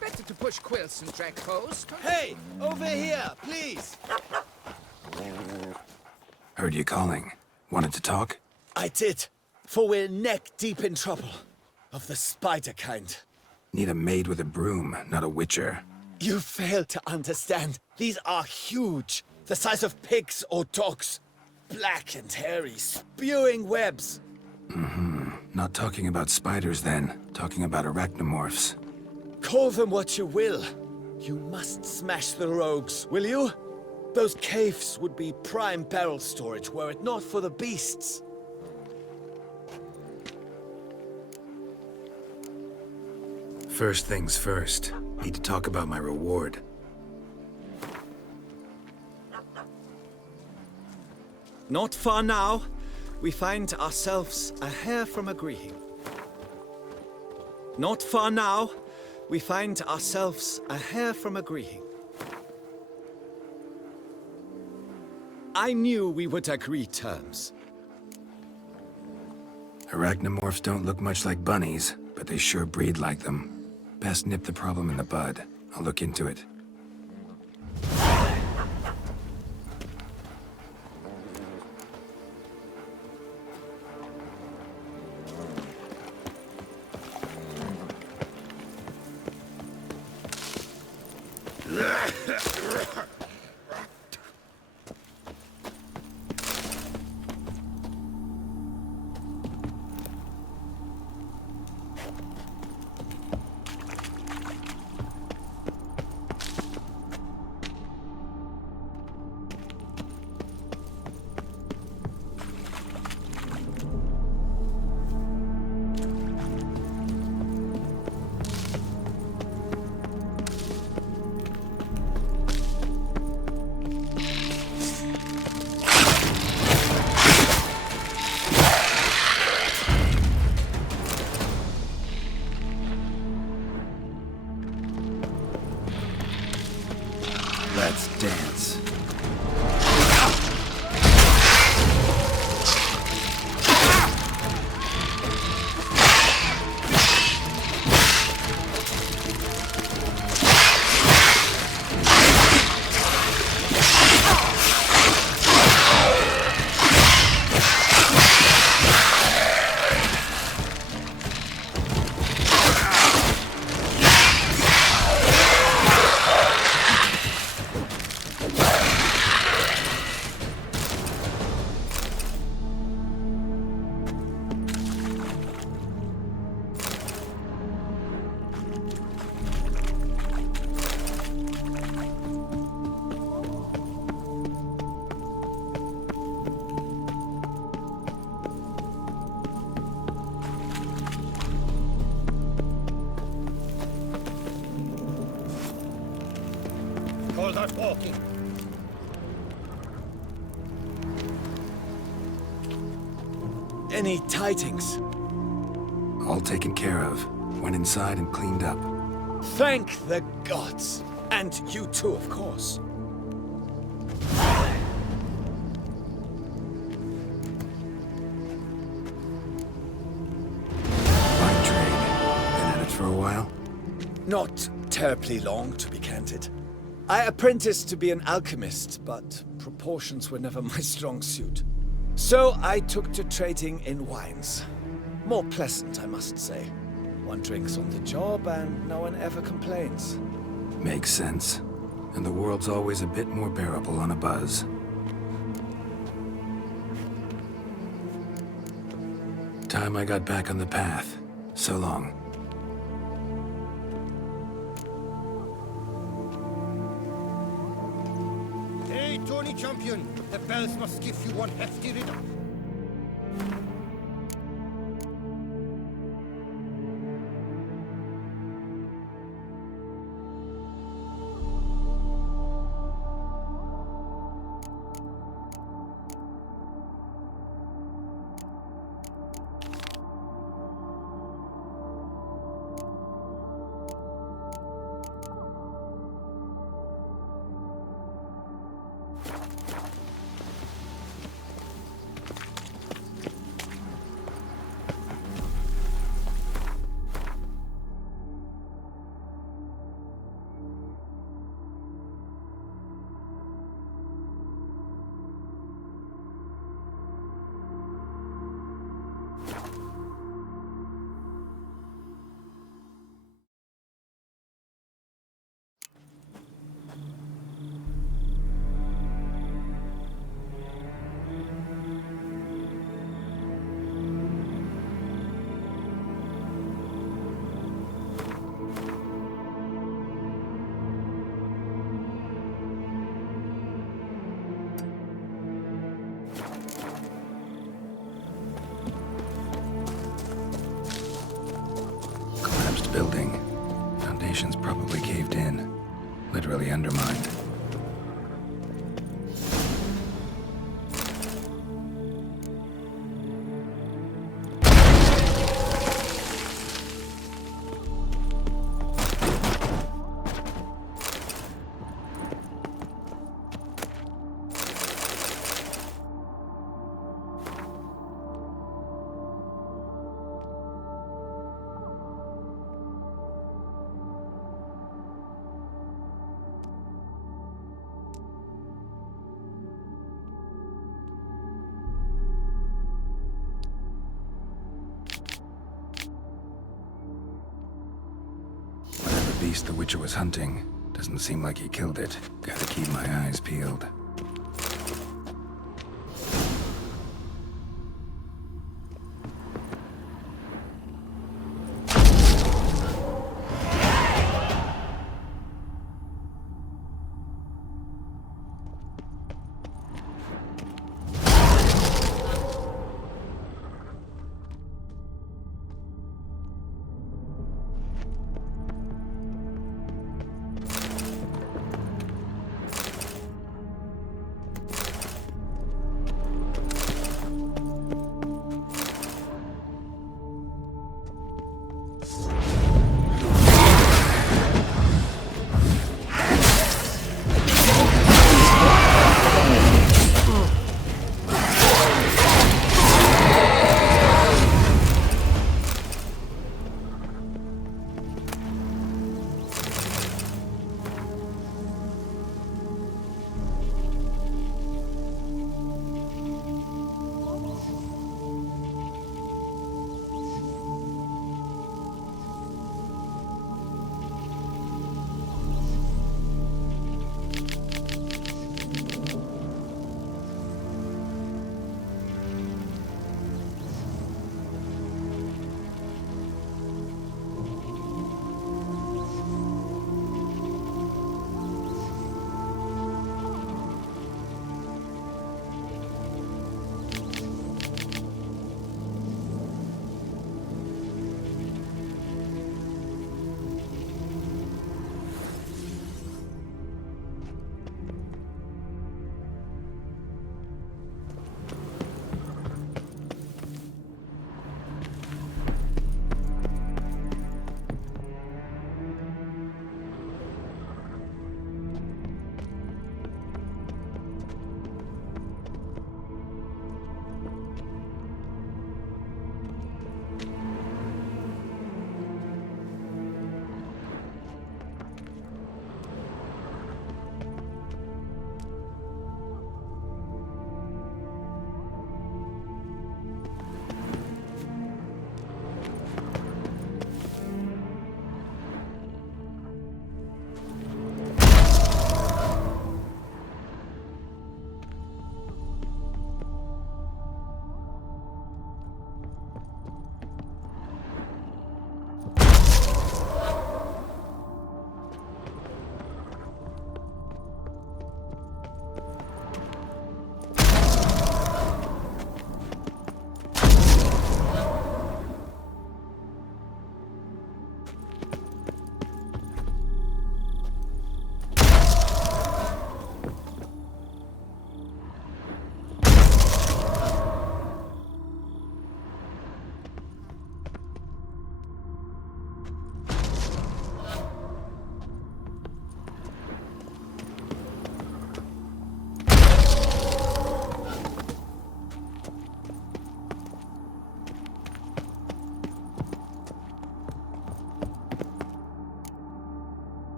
Better to push quilts and drag hose. Hey! Over here, please! Heard you calling. Wanted to talk? I did. For we're neck-deep in trouble. Of the spider kind. Need a maid with a broom, not a witcher. You fail to understand. These are huge. The size of pigs or dogs. Black and hairy, spewing webs. Not talking about spiders then. Talking about arachnomorphs. Call them what you will. You must smash the rogues, will you? Those caves would be prime barrel storage were it not for the beasts. First things first. Need to talk about my reward. Not far now, we find ourselves a hair from agreeing. Not far now, we find ourselves a hair from agreeing. I knew we would agree terms. Arachnomorphs don't look much like bunnies, but they sure breed like them. Best nip the problem in the bud. I'll look into it. Let's dance. Call that walking. Any tidings? All taken care of. Went inside and cleaned up. Thank the gods. And you too, of course. Fine trade. Been at it for a while? Not terribly long, to be candid. I apprenticed to be an alchemist, but proportions were never my strong suit. So I took to trading in wines. More pleasant, I must say. One drinks on the job and no one ever complains. Makes sense. And the world's always a bit more bearable on a buzz. Time I got back on the path. So long. Hey, Tony Champion! The bells must give you one hefty riddle. literally undermined. Beast the Witcher was hunting. Doesn't seem like he killed it. Gotta keep my eyes peeled.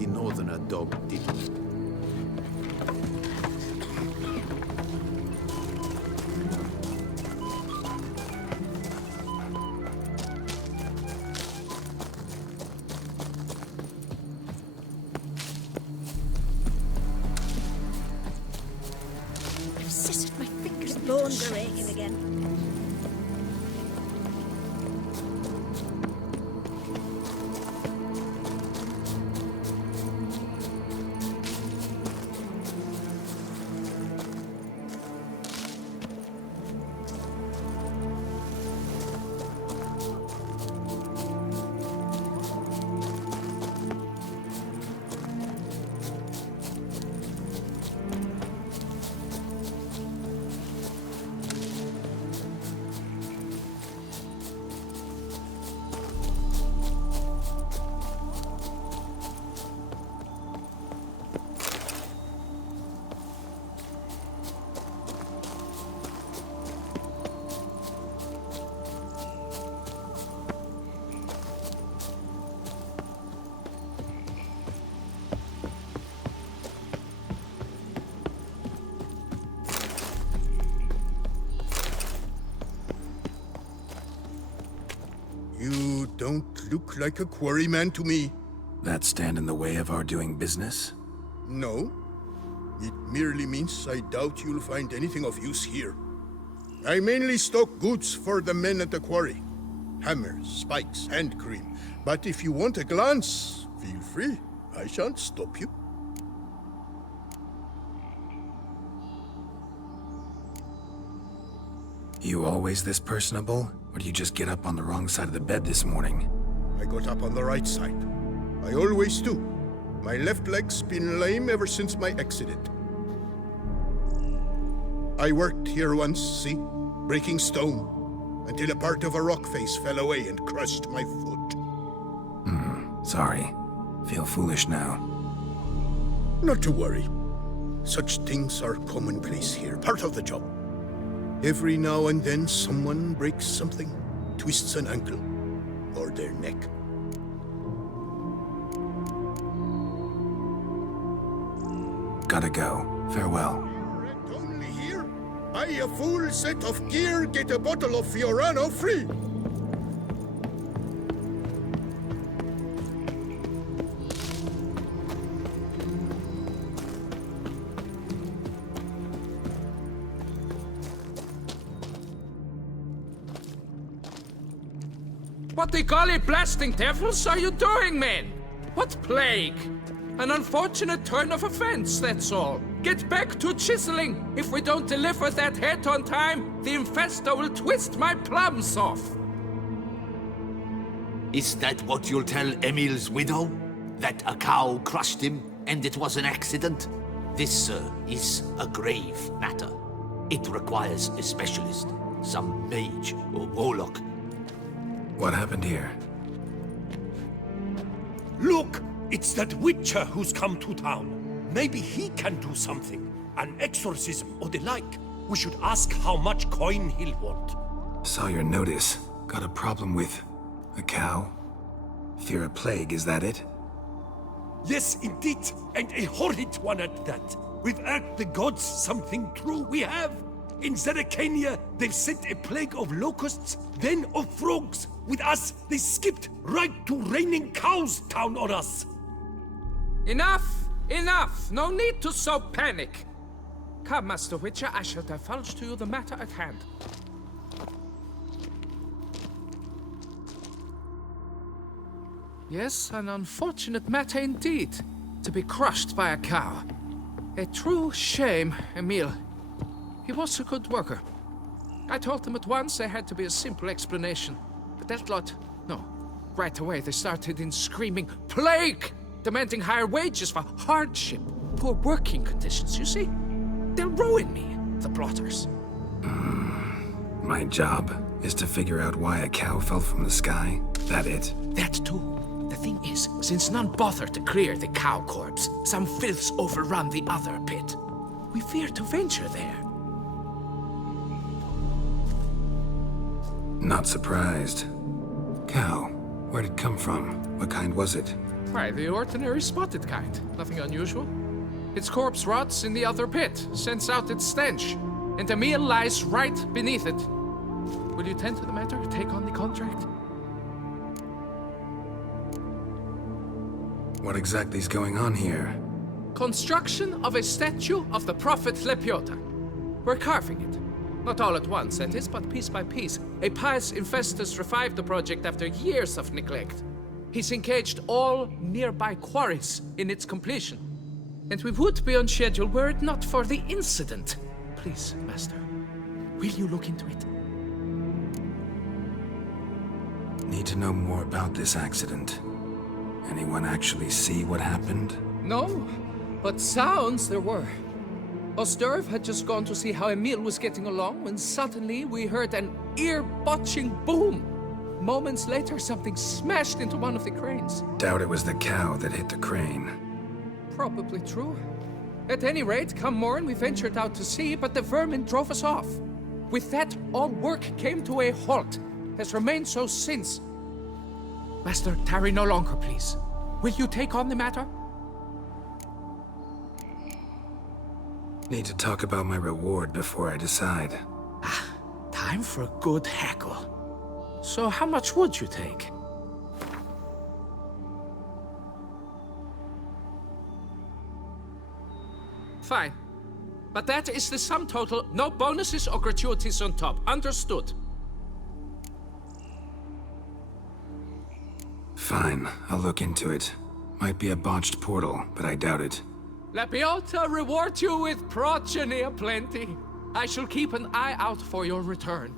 mighty northerner dog did. I've scissored my fingers. Bones are aching again. You don't look like a quarryman to me. That stand in the way of our doing business? No. It merely means I doubt you'll find anything of use here. I mainly stock goods for the men at the quarry. Hammers, spikes, hand cream. But if you want a glance, feel free. I shan't stop you. You always this personable? Or do you just get up on the wrong side of the bed this morning? I got up on the right side. I always do. My left leg's been lame ever since my accident. I worked here once, see? Breaking stone. Until a part of a rock face fell away and crushed my foot. Sorry. Feel foolish now. Not to worry. Such things are commonplace here, part of the job. Every now and then someone breaks something, twists an ankle, or their neck. Gotta go. Farewell. And only here, buy a full set of gear, get a bottle of Fiorano free. What the golly blasting devils are you doing, men? What plague? An unfortunate turn of offense, that's all. Get back to chiseling. If we don't deliver that head on time, the infestor will twist my plums off. Is that what you'll tell Emil's widow? That a cow crushed him and it was an accident? This, sir, is a grave matter. It requires a specialist, some mage or warlock. What happened here? Look! It's that witcher who's come to town. Maybe he can do something. An exorcism or the like. We should ask how much coin he'll want. Saw your notice. Got a problem with a cow? Fear a plague, is that it? Yes, indeed. And a horrid one at that. We've earned the gods something true we have. In Zeracania, they've sent a plague of locusts, then of frogs. With us, they skipped right to raining cows down on us. Enough! Enough! No need to so panic! Come, Master Witcher, I shall divulge to you the matter at hand. Yes, an unfortunate matter indeed. To be crushed by a cow. A true shame, Emil. He was a good worker. I told them at once there had to be a simple explanation. But that lot, no. Right away they started in screaming, "Plague!" Demanding higher wages for hardship. Poor working conditions, you see? They'll ruin me, the plotters. My job is to figure out why a cow fell from the sky. That it? That too. The thing is, since none bother to clear the cow corpse, some filths overrun the other pit. We fear to venture there. Not surprised. Cow. Where'd it come from? What kind was it? Why, the ordinary spotted kind. Nothing unusual. Its corpse rots in the other pit, sends out its stench, and Emil lies right beneath it. Will you tend to the matter? Take on the contract? What exactly is going on here? Construction of a statue of the prophet Lepiota. We're carving it. Not all at once, that is, but piece by piece. A pious infestus revived the project after years of neglect. He's engaged all nearby quarries in its completion. And we would be on schedule were it not for the incident. Please, Master, will you look into it? Need to know more about this accident. Anyone actually see what happened? No, but sounds there were. Osturv had just gone to see how Emil was getting along when suddenly we heard an ear-botching boom. Moments later, something smashed into one of the cranes. Doubt it was the cow that hit the crane. Probably true. At any rate, come morn, we ventured out to sea, but the vermin drove us off. With that, all work came to a halt. Has remained so since. Master, tarry no longer, please. Will you take on the matter? Need to talk about my reward before I decide. Time for a good hackle. So how much would you take? Fine. But that is the sum total. No bonuses or gratuities on top. Understood? Fine, I'll look into it. Might be a botched portal, but I doubt it. Lepiota reward you with progeny aplenty. I shall keep an eye out for your return.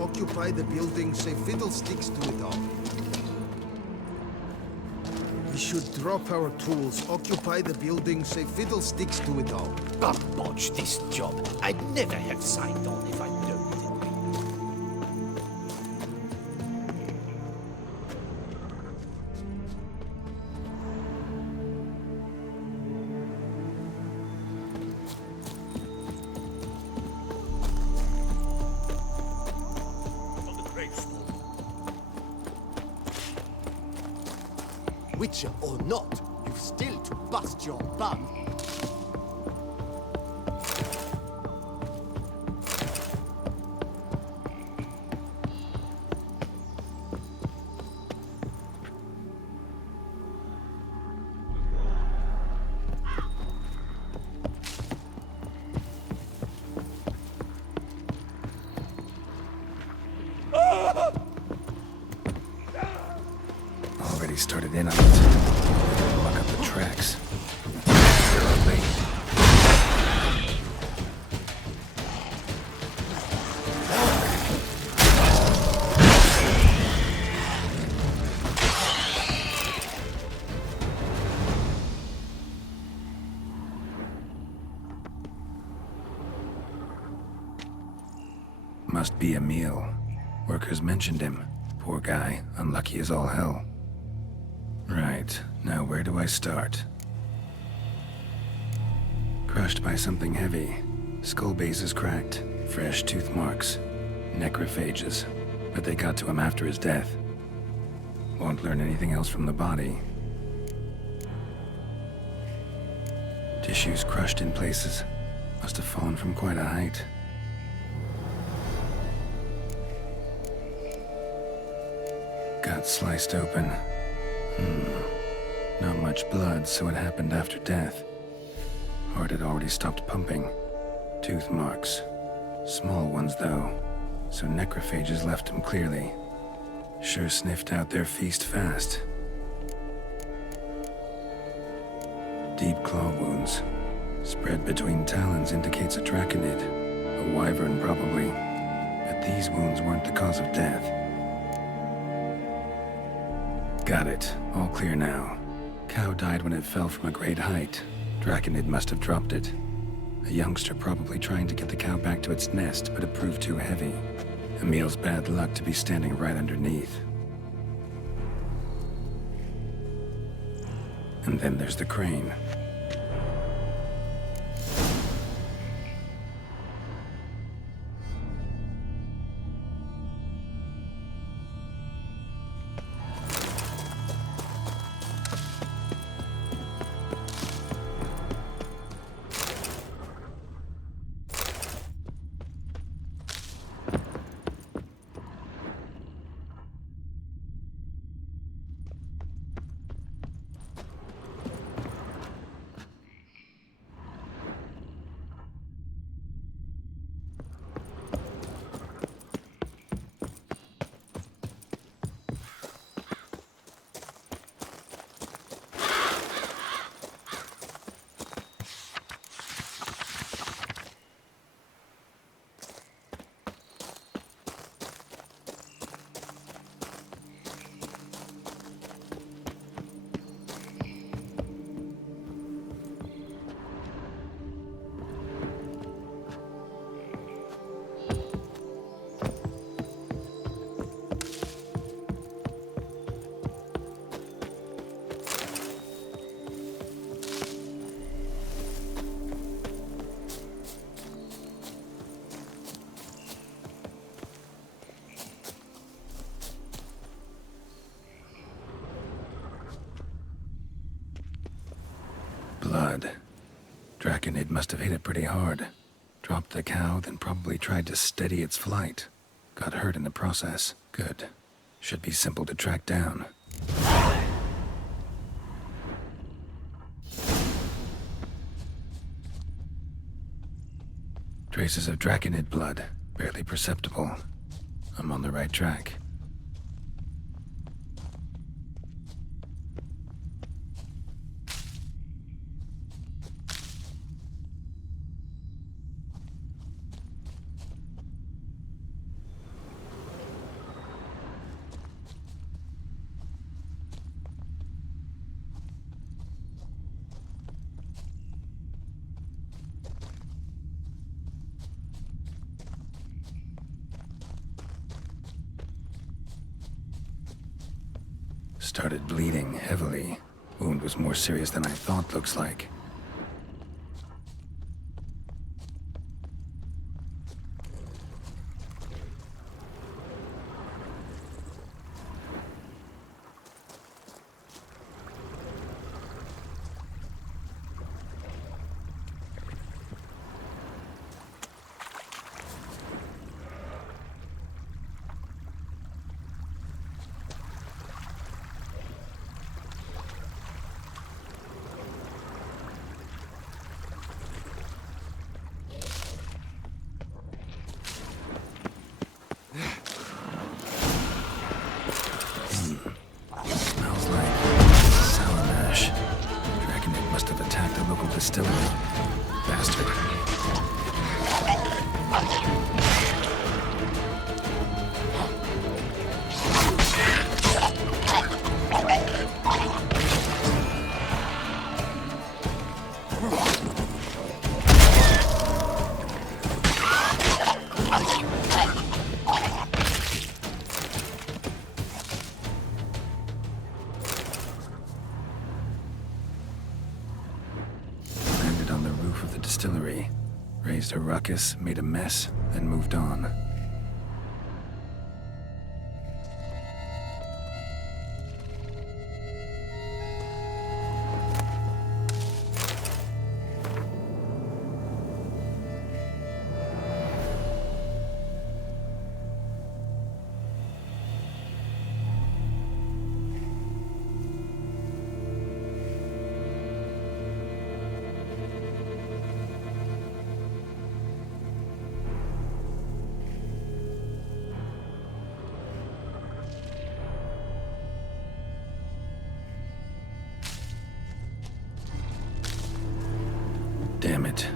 Occupy the building, say fiddlesticks to it all. We should drop our tools, occupy the building, say fiddlesticks to it all. God botch this job. I'd never have signed on if I'd known it. Witcher or not, you've still to bust your bum. Already started in on it. Look up the tracks. Terribly. Must be Emil. Workers mentioned him. Poor guy, unlucky as all hell. Now where do I start? Crushed by something heavy. Skull base is cracked. Fresh tooth marks. Necrophages. But they got to him after his death. Won't learn anything else from the body. Tissues crushed in places. Must have fallen from quite a height. Gut sliced open. Not much blood, so it happened after death. Heart had already stopped pumping. Tooth marks. Small ones, though, so necrophages left him clearly. Sure sniffed out their feast fast. Deep claw wounds. Spread between talons indicates a draconid. A wyvern, probably. But these wounds weren't the cause of death. Got it. All clear now. Cow died when it fell from a great height. Draconid must have dropped it. A youngster probably trying to get the cow back to its nest, but it proved too heavy. Emil's bad luck to be standing right underneath. And then there's the crane. Blood. Draconid must have hit it pretty hard. Dropped the cow, then probably tried to steady its flight. Got hurt in the process. Good. Should be simple to track down. Traces of Draconid blood. Barely perceptible. I'm on the right track. Started bleeding heavily. Wound was more serious than I thought, looks like. Raised a ruckus, made a mess, then moved on. Damn it.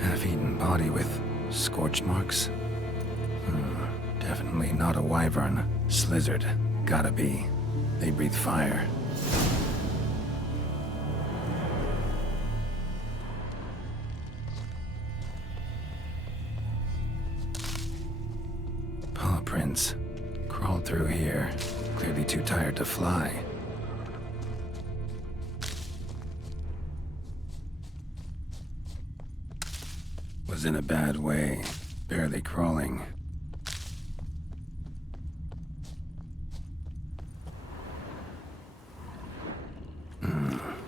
Half-eaten body with scorch marks? Definitely not a wyvern. Slizzard. Gotta be. They breathe fire. Paw prints. Crawled through here. Clearly too tired to fly. Was in a bad way. Barely crawling.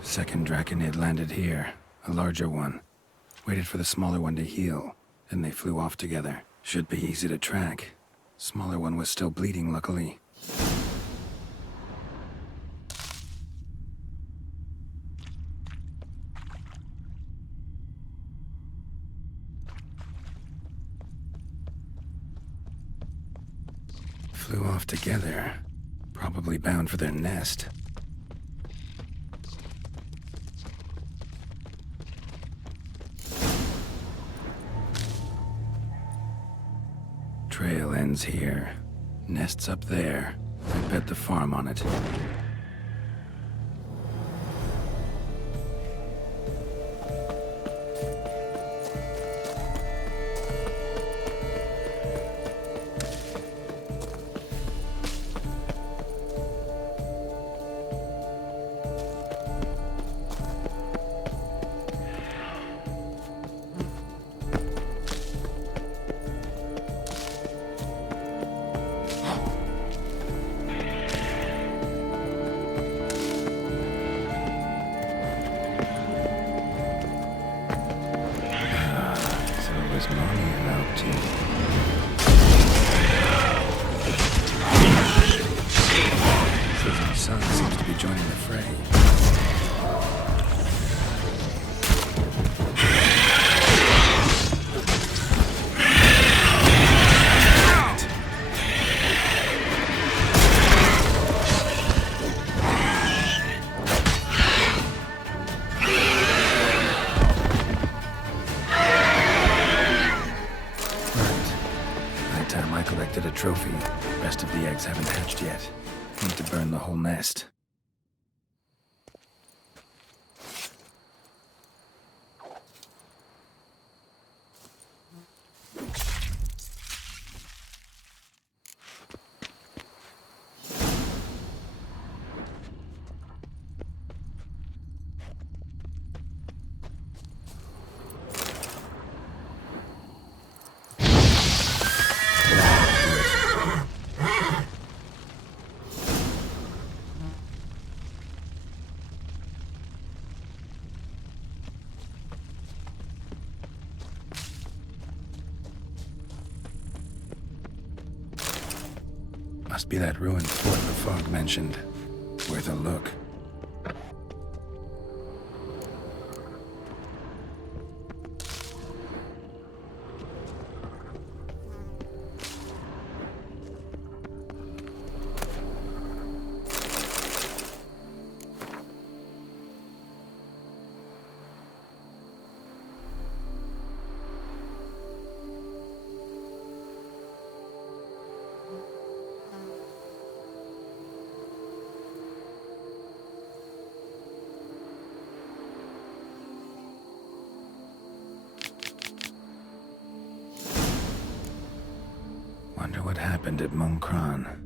Second Draconid landed here. A larger one. Waited for the smaller one to heal. Then they flew off together. Should be easy to track. Smaller one was still bleeding, luckily. Flew off together. Probably bound for their nest. Trail ends here. Nest's up there. I bet the farm on it. Trophy. Rest of the eggs haven't hatched yet. Need to burn the whole nest. Must be that ruined fort the fog mentioned. Worth a look. Wonder what happened at Monkron.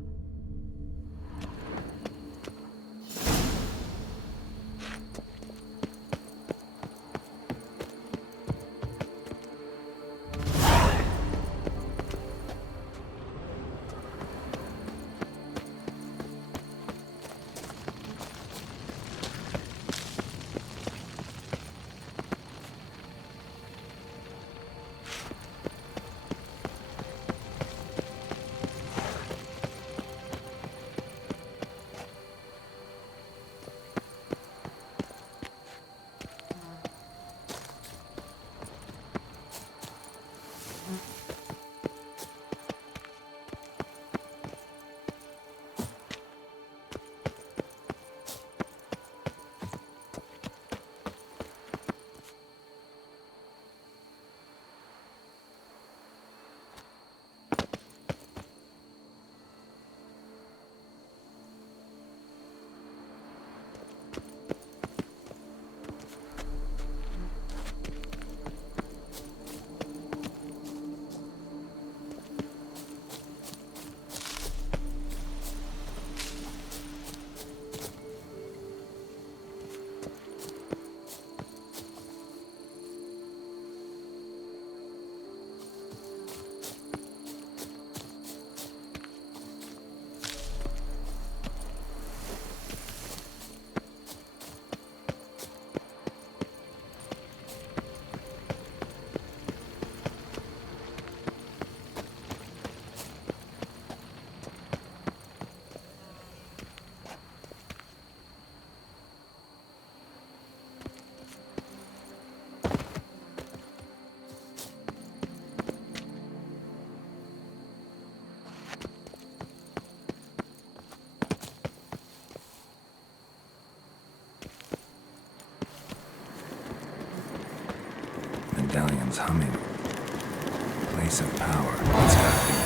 sounds humming. Place of power. It's gotta be.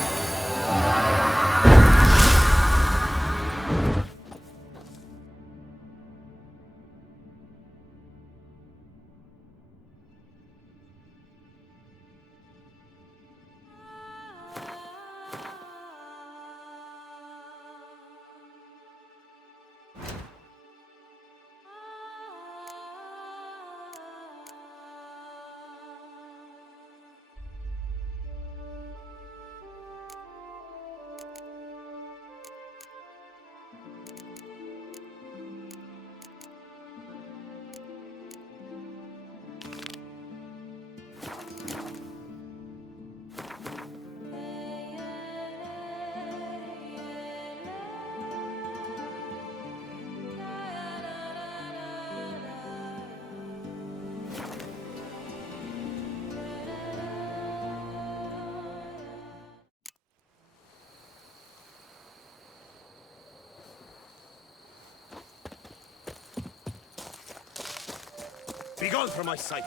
Be gone from my sight!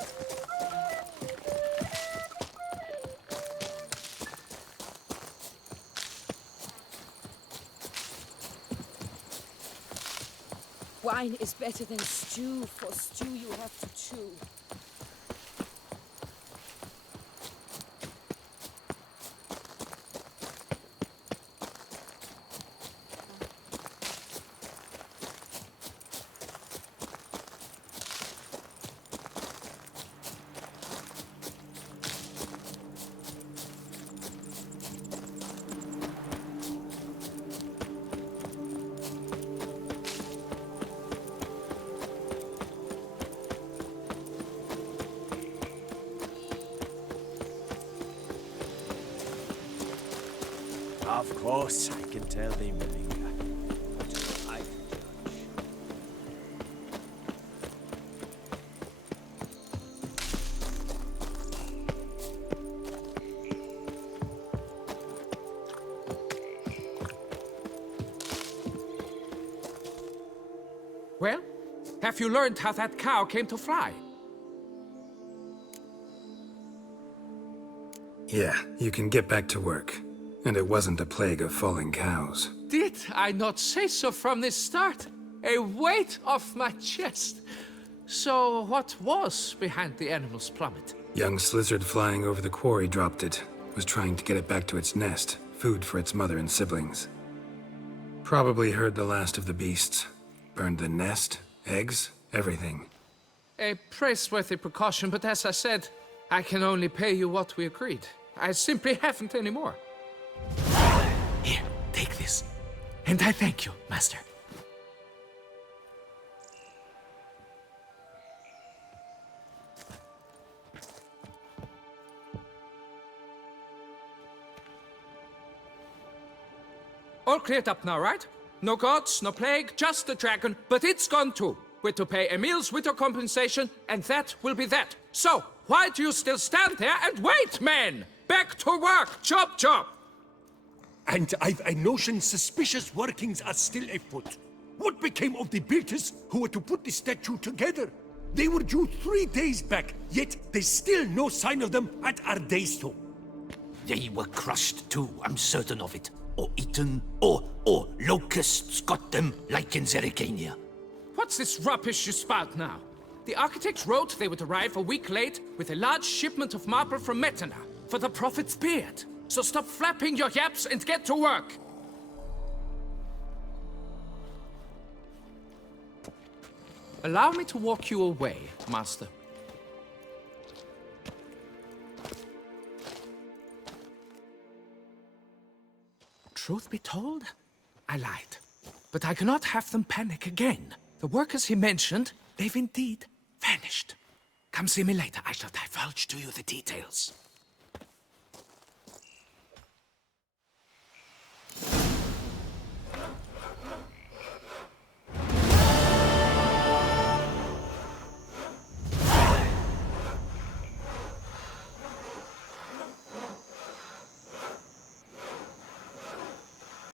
Wine is better than stew. For stew you have to chew. Of course, I can tell thee, Malinga. But I can judge. Well, have you learned how that cow came to fly? Yeah, you can get back to work. And it wasn't a plague of falling cows. Did I not say so from the start? A weight off my chest. So what was behind the animal's plummet? Young lizard flying over the quarry dropped it. Was trying to get it back to its nest. Food for its mother and siblings. Probably heard the last of the beasts. Burned the nest, eggs, everything. A praiseworthy precaution, but as I said, I can only pay you what we agreed. I simply haven't any more. Here, take this. And I thank you, Master. All cleared up now, right? No gods, no plague, just the dragon, but it's gone too. We're to pay Emil's widow compensation, and that will be that. So, why do you still stand there and wait, men? Back to work! Chop, chop! And I've a notion suspicious workings are still afoot. What became of the builders who were to put the statue together? They were due 3 days back, yet there's still no sign of them at our daystone. They were crushed too, I'm certain of it. Or eaten, or locusts got them, like in Zerikania. What's this rubbish you spout now? The architects wrote they would arrive a week late with a large shipment of marble from Metana for the prophet's beard. So stop flapping your yaps and get to work! Allow me to walk you away, Master. Truth be told, I lied. But I cannot have them panic again. The workers he mentioned, they've indeed vanished. Come see me later, I shall divulge to you the details.